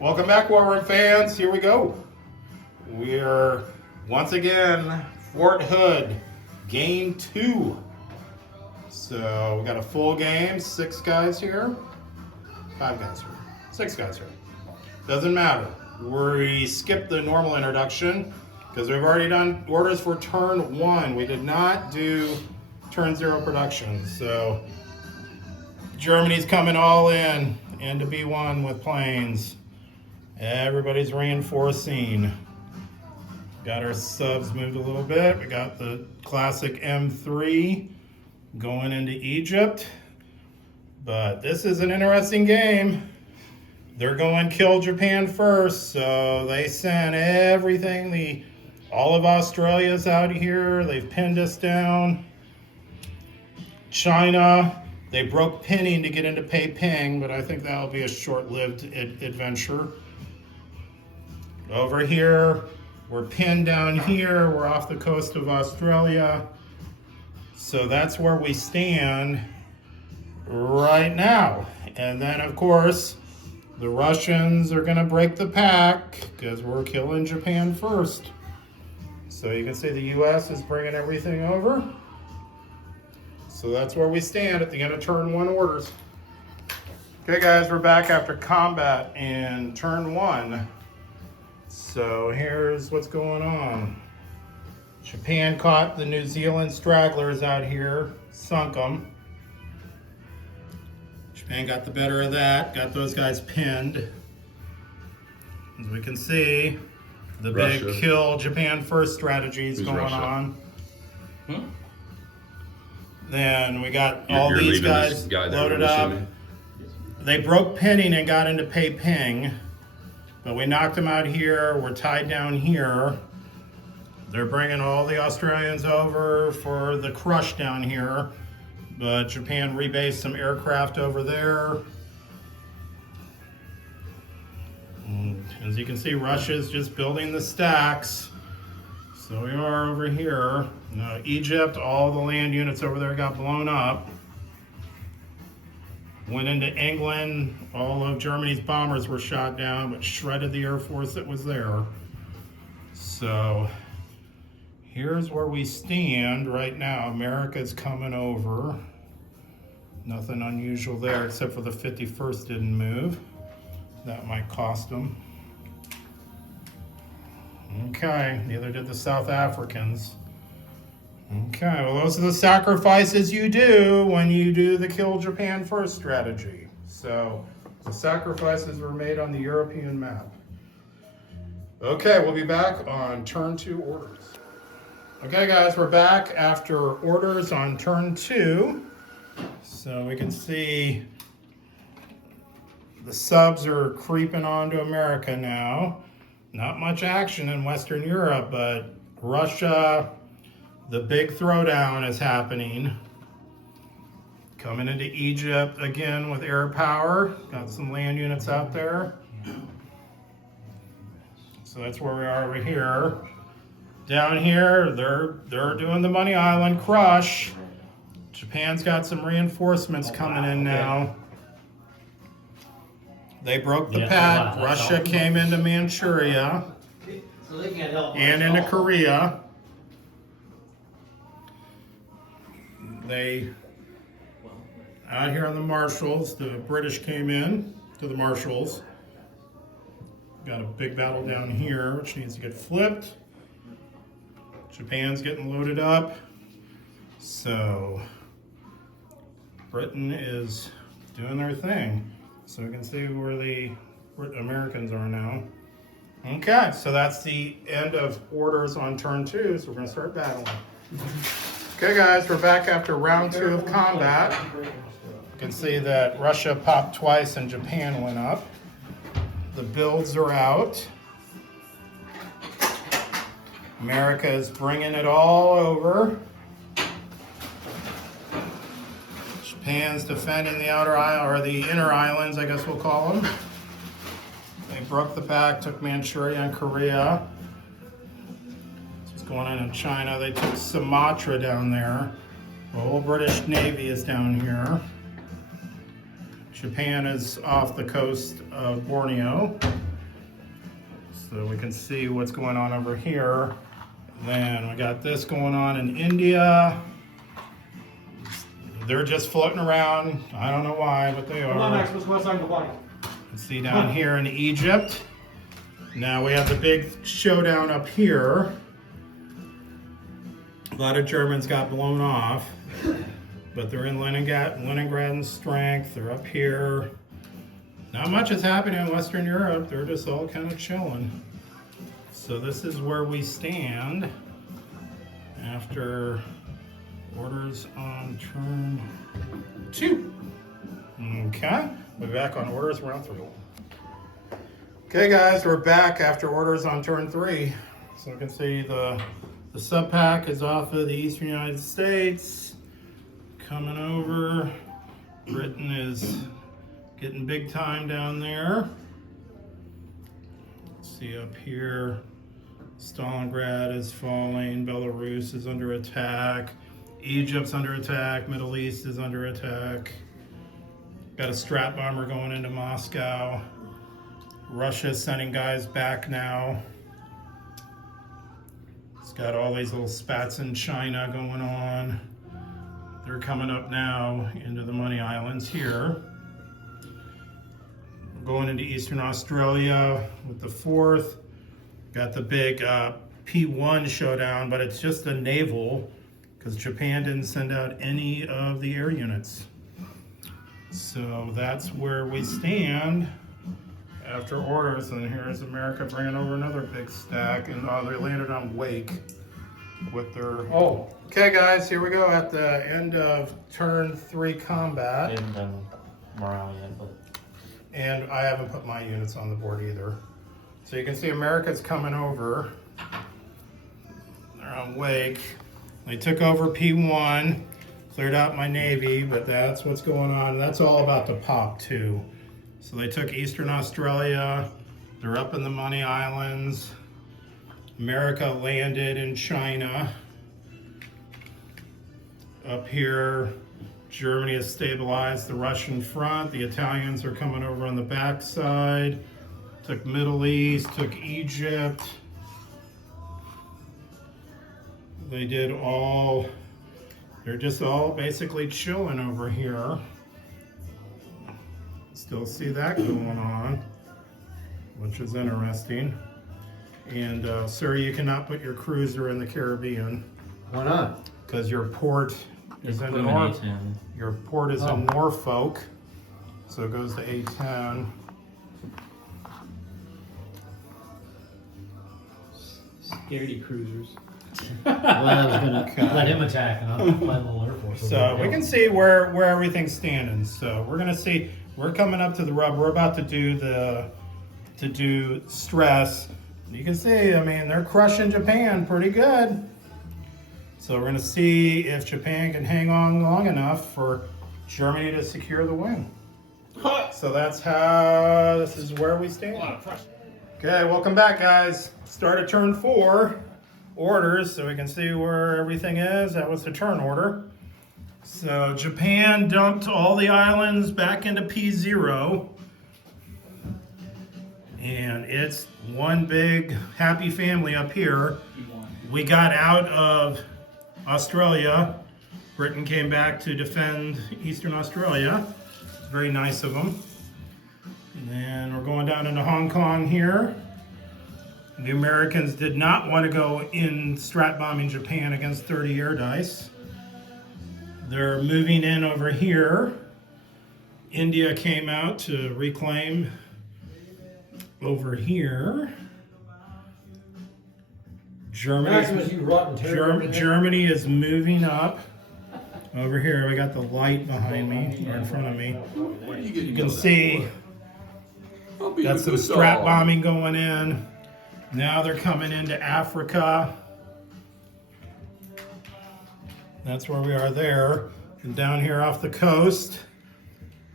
Welcome back, War Room fans. Here we go. We're once again Fort Hood, game 2. So we got a full game, 6 guys here, 5 guys here, 6 guys here. Doesn't matter. We skipped the normal introduction because we've already done orders for turn 1. We did not do turn 0 production. So Germany's coming all in into B1 with planes. Everybody's reinforcing. Got our subs moved a little bit. We got the classic M3 going into Egypt. But this is an interesting game. They're going kill Japan first, so they sent everything. All of Australia's out here. They've pinned us down. China, they broke pinning to get into Peiping, but I think that'll be a short-lived adventure. Over here, we're pinned down here. We're off the coast of Australia. So that's where we stand right now. And then, of course, the Russians are going to break the pack because we're killing Japan first. So you can see the U.S. is bringing everything over. So that's where we stand at the end of turn 1 orders. Okay, guys, we're back after combat in turn 1. So here's what's going on. Japan caught the New Zealand stragglers out here, sunk them. Japan got the better of that, got those guys pinned. As we can see, the Russia. big kill Japan first strategy is Who's going Russia? on. Hmm? Then we got You're- all you're these leaving guys this guy there, loaded I'm up. assuming? They broke pinning and got into Peiping, but we knocked them out here. We're tied down here. They're bringing all the Australians over for the crush down here, but Japan rebased some aircraft over there. And as you can see, Russia's just building the stacks. So we are over here. Egypt, all the land units over there got blown up. Went into England, all of Germany's bombers were shot down, but shredded the Air Force that was there. So here's where we stand right now. America's coming over. Nothing unusual there, except for the 51st didn't move. That might cost them. Okay, neither did the South Africans. Okay, well, those are the sacrifices you do when you do the kill Japan first strategy. So the sacrifices were made on the European map. Okay, we'll be back on turn 2 orders. Okay, guys, we're back after orders on turn 2. So we can see the subs are creeping onto America now. Not much action in Western Europe, but Russia, the big throwdown is happening. Coming into Egypt again with air power. Got some land units out there. So that's where we are over here. Down here, they're doing the Money Island crush. Japan's got some reinforcements coming in now. They broke the pact. Russia came into Manchuria So they can't help and much into at all. Korea. They, out here on the Marshalls, the British came in to the Marshalls. Got a big battle down here, which needs to get flipped. Japan's getting loaded up. So, Britain is doing their thing. So we can see where the Americans are now. Okay, so that's the end of orders on turn 2, so we're going to start battling. Okay, guys, we're back after round 2 of combat. You can see that Russia popped twice and Japan went up. The builds are out. America is bringing it all over. Japan's defending the outer island, or the inner islands, I guess we'll call them. They broke the pact, took Manchuria and Korea. What's going on in China? They took Sumatra down there. The whole British Navy is down here. Japan is off the coast of Borneo. So we can see what's going on over here. Then we got this going on in India. They're just floating around. I don't know why, but they Come on, are. Max, let's go outside and go party. You see down here in Egypt. Now we have the big showdown up here. A lot of Germans got blown off, but they're in Leningrad and strength. They're up here. Not much is happening in Western Europe. They're just all kind of chilling. So this is where we stand after orders on turn 2. Okay, we'll be back on orders round 3. Okay guys, we're back after orders on turn 3. So you can see the sub pack is off of the eastern United States, coming over. Britain is getting big time down there. See up here, Stalingrad is falling, Belarus is under attack, Egypt's under attack, Middle East is under attack. Got a strat bomber going into Moscow. Russia's sending guys back now. It's got all these little spats in China going on. They're coming up now into the Money Islands here. Going into Eastern Australia with the 4th. Got the big P1 showdown, but it's just a naval because Japan didn't send out any of the air units. So that's where we stand after orders. And here's America bringing over another big stack, and they landed on Wake with their... Oh. Okay guys, here we go at the end of turn 3 combat. I haven't done morale yet, but And I haven't put my units on the board either. So you can see America's coming over. They're on Wake. They took over P1, cleared out my Navy, but that's what's going on. That's all about to pop too. So they took Eastern Australia. They're up in the Money Islands. America landed in China. Up here, Germany has stabilized the Russian front. The Italians are coming over on the backside. Took Middle East, took Egypt. They did all, they're just all basically chilling over here. Still see that going on, which is interesting. And sir, you cannot put your cruiser in the Caribbean. Why not? Because your port is in put them in A10. Your port is in Norfolk, so it goes to A10. Scaredy cruisers. Well, I was gonna let him attack, and I'll fly a little Air Force. So we can see where everything's standing. So we're gonna see. We're coming up to the rub. We're about to do stress. You can see. I mean, they're crushing Japan pretty good. So we're gonna see if Japan can hang on long enough for Germany to secure the win. So that's how. This is where we stand. Okay, welcome back, guys. Start at turn 4. Orders, so we can see where everything is. That was the turn order. So Japan dumped all the islands back into P0. And it's one big happy family up here. We got out of Australia. Britain came back to defend Eastern Australia. It's very nice of them. And then we're going down into Hong Kong here. The Americans did not want to go in strat bombing Japan against 30 air dice. They're moving in over here. India came out to reclaim over here. Maximus, you rotten terror. Germany is moving up. Over here, we got the light behind me, or in front of me. You can see that's some strat bombing going in. Now they're coming into Africa. That's where we are there. And down here off the coast,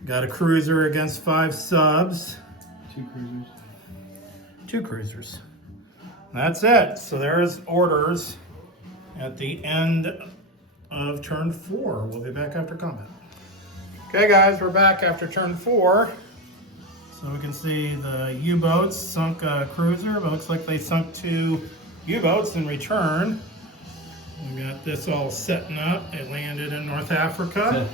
got a cruiser against 5 subs. 2 cruisers. 2 cruisers. That's it. So there's orders at the end of turn 4. We'll be back after combat. Okay guys, we're back after turn 4. So we can see the U-boats sunk a cruiser, but it looks like they sunk 2 U-boats in return. We got this all setting up. It landed in North Africa.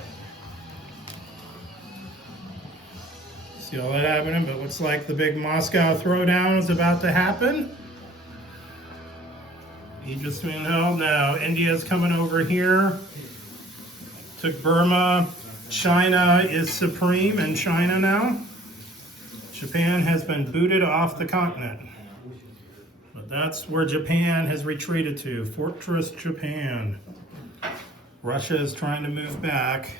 See all that happening, but it looks like the big Moscow throwdown is about to happen. Egypt's being held now. India's coming over here. Took Burma. China is supreme in China now. Japan has been booted off the continent. But that's where Japan has retreated to. Fortress Japan. Russia is trying to move back.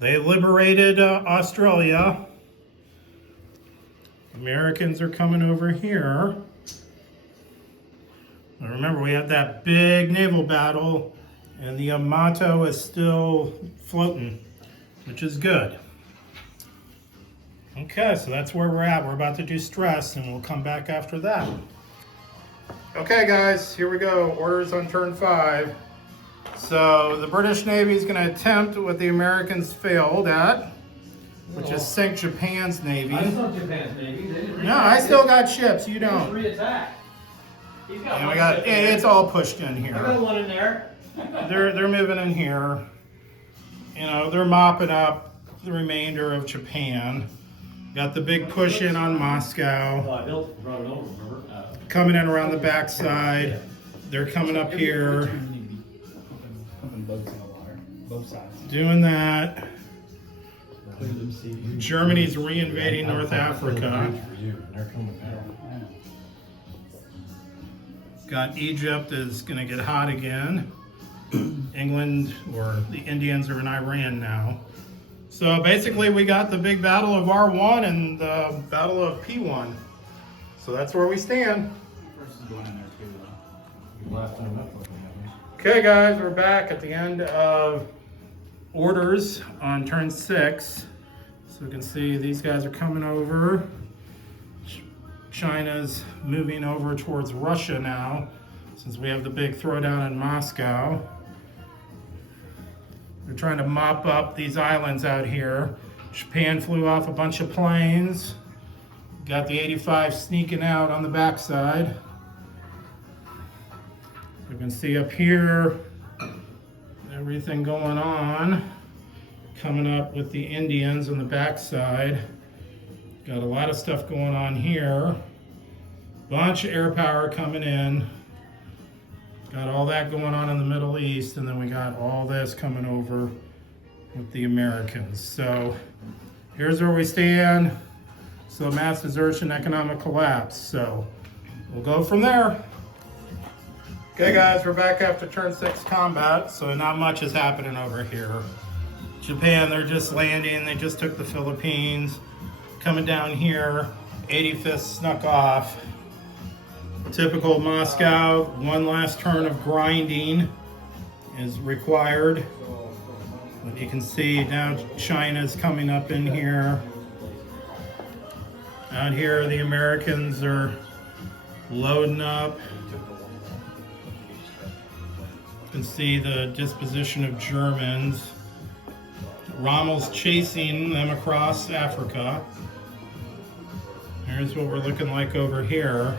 They liberated Australia. Americans are coming over here. Now remember, we had that big naval battle, and the Yamato is still floating, which is good. Okay, so that's where we're at. We're about to do stress, and we'll come back after that. Okay, guys, here we go. Orders on turn 5. So the British Navy is going to attempt what the Americans failed at, which is sink Japan's navy. I sunk Japan's navy. They didn't No, I still got ships. You They just don't. re-attack. He's got And one we got ship in there. it's all pushed in I here. got one in there. They're moving in here. You know, they're mopping up the remainder of Japan. Got the big push in on Moscow. Well, I brought it over, remember? Coming in around the backside. They're coming up here, Pumping boats in the water, both sides. doing that. Clear them sea. Germany's re-invading North Africa. They're coming back. Got Egypt is gonna get hot again. England, or the Indians, are in Iran now. So basically we got the big battle of R1 and the battle of P1. So that's where we stand. First is going in there too, though. You left them up with them. Okay guys, we're back at the end of orders on turn 6. So we can see these guys are coming over. China's moving over towards Russia now, since we have the big throwdown in Moscow. They're trying to mop up these islands out here. Japan flew off a bunch of planes. Got the 85 sneaking out on the backside. You can see up here everything going on. Coming up with the Indians on the backside. Got a lot of stuff going on here. Bunch of air power coming in. Got all that going on in the Middle East, and then we got all this coming over with the Americans. So here's where we stand. So mass desertion, economic collapse. So we'll go from there. Okay guys, we're back after turn 6 combat, so not much is happening over here. Japan, they're just landing. They just took the Philippines. Coming down here, 85th snuck off. Typical Moscow, one last turn of grinding is required. But you can see now China's coming up in here. Out here, the Americans are loading up. You can see the disposition of Germans. Rommel's chasing them across Africa. Here's what we're looking like over here.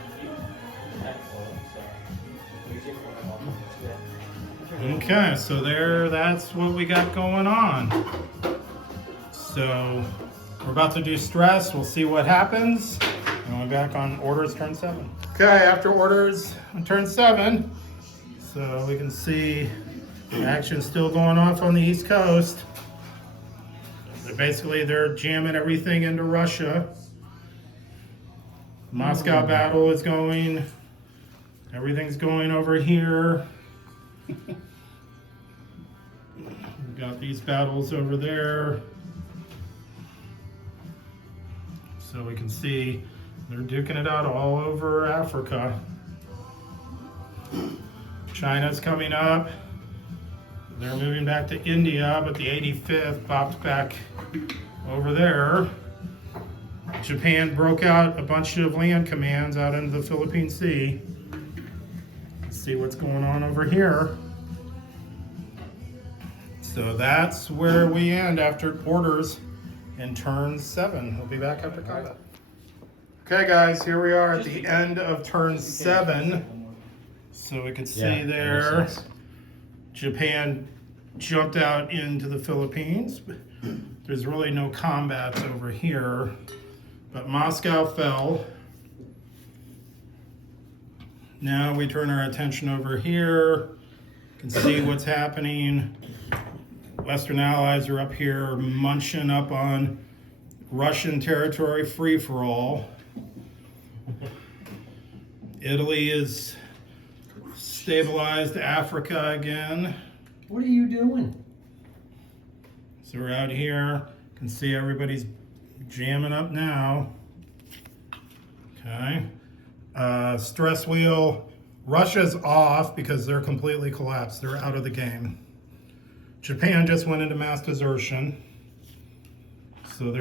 Okay, so that's what we got going on. So we're about to do stress. We'll see what happens. And we're back on orders turn 7. Okay, after orders on turn 7, so we can see action still going off on the East Coast. They're jamming everything into Russia. Moscow battle is going. Everything's going over here. We've got these battles over there. So we can see they're duking it out all over Africa. China's coming up. They're moving back to India, but the 85th popped back over there. Japan broke out a bunch of land commands out into the Philippine Sea. Let's see what's going on over here. So that's where we end after orders in turn 7. We'll be back after combat. Okay, guys, here we are at the end of turn 7. So we can see Yeah, that there, makes sense. Japan jumped out into the Philippines. There's really no combats over here, but Moscow fell. Now we turn our attention over here. You can see what's happening. Western allies are up here munching up on Russian territory free for all. Italy is stabilized Africa again. What are you doing? So we're out here. You can see everybody's jamming up now. Okay. Stress wheel. Russia's off because they're completely collapsed. They're out of the game. Japan just went into mass desertion. So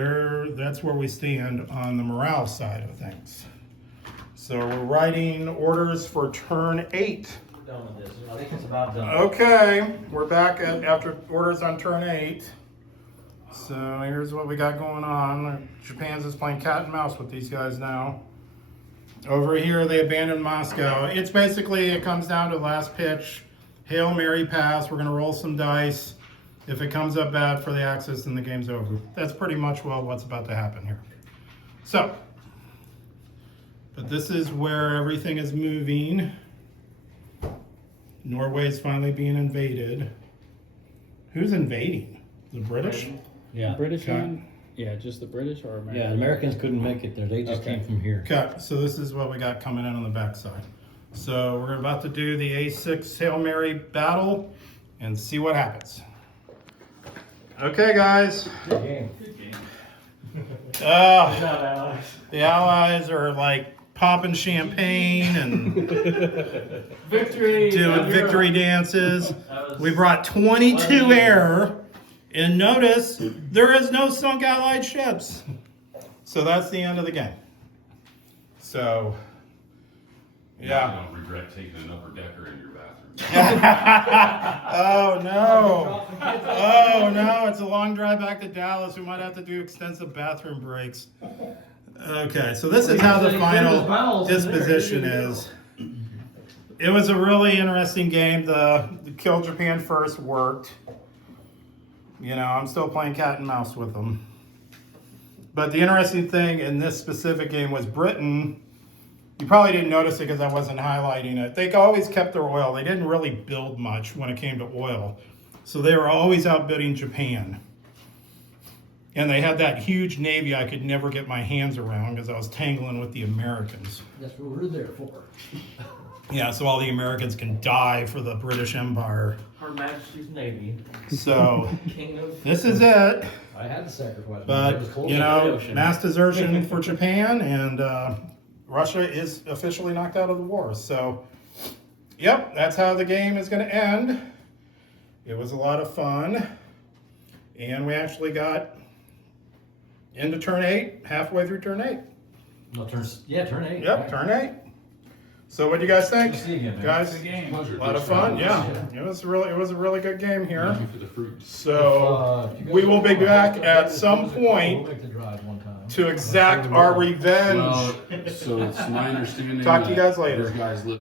that's where we stand on the morale side of things. So we're writing orders for turn 8. We're done with this. I think it's about done. Okay, we're back after orders on turn 8. So here's what we got going on. Japan's just playing cat and mouse with these guys now. Over here, they abandoned Moscow. It's basically, it comes down to last pitch. Hail Mary pass. We're going to roll some dice. If it comes up bad for the Axis, then the game's over. That's pretty much what's about to happen here. So, but this is where everything is moving. Norway's finally being invaded. Who's invading? The British? Yeah. British Okay. one? Yeah, just the British or American? Yeah, the Americans couldn't make it there. They just Okay. came from here. Okay, so this is what we got coming in on the backside. So we're about to do the A6 Hail Mary battle and see what happens. Okay, guys. Good game. The Allies are like popping champagne and Victory! doing victory dances. We brought 22 air, and notice there is no sunk Allied ships. So that's the end of the game. So, yeah. I don't regret taking an upper decker in your bathroom. Oh no. Oh no, it's a long drive back to Dallas. We might have to do extensive bathroom breaks. Okay, so this is how the final disposition is. It was a really interesting game. The kill Japan first worked. You know, I'm still playing cat and mouse with them. But the interesting thing in this specific game was Britain. You probably didn't notice it because I wasn't highlighting it. They always kept their oil. They didn't really build much when it came to oil. So they were always outbidding Japan. And they had that huge navy I could never get my hands around because I was tangling with the Americans. That's what we're there for. Yeah, so all the Americans can die for the British Empire. Her Majesty's Navy. So King of... this is it. I had to sacrifice. But, you know, mass desertion for Japan, and Russia is officially knocked out of the war. So, yep, that's how the game is going to end. It was a lot of fun. And we actually got into turn 8, halfway through turn 8. No, turn 8. Yep, right. turn 8. So what do you guys think? Good to see you again, man. Guys, Pleasure. a lot of fun, yeah. It was a really good game here. Thank you for the fruit. So If you guys we will be want, back we'll at make some the point drive one time. to exact our revenge. Well, so it's my understanding Talk to you that guys later. those guys live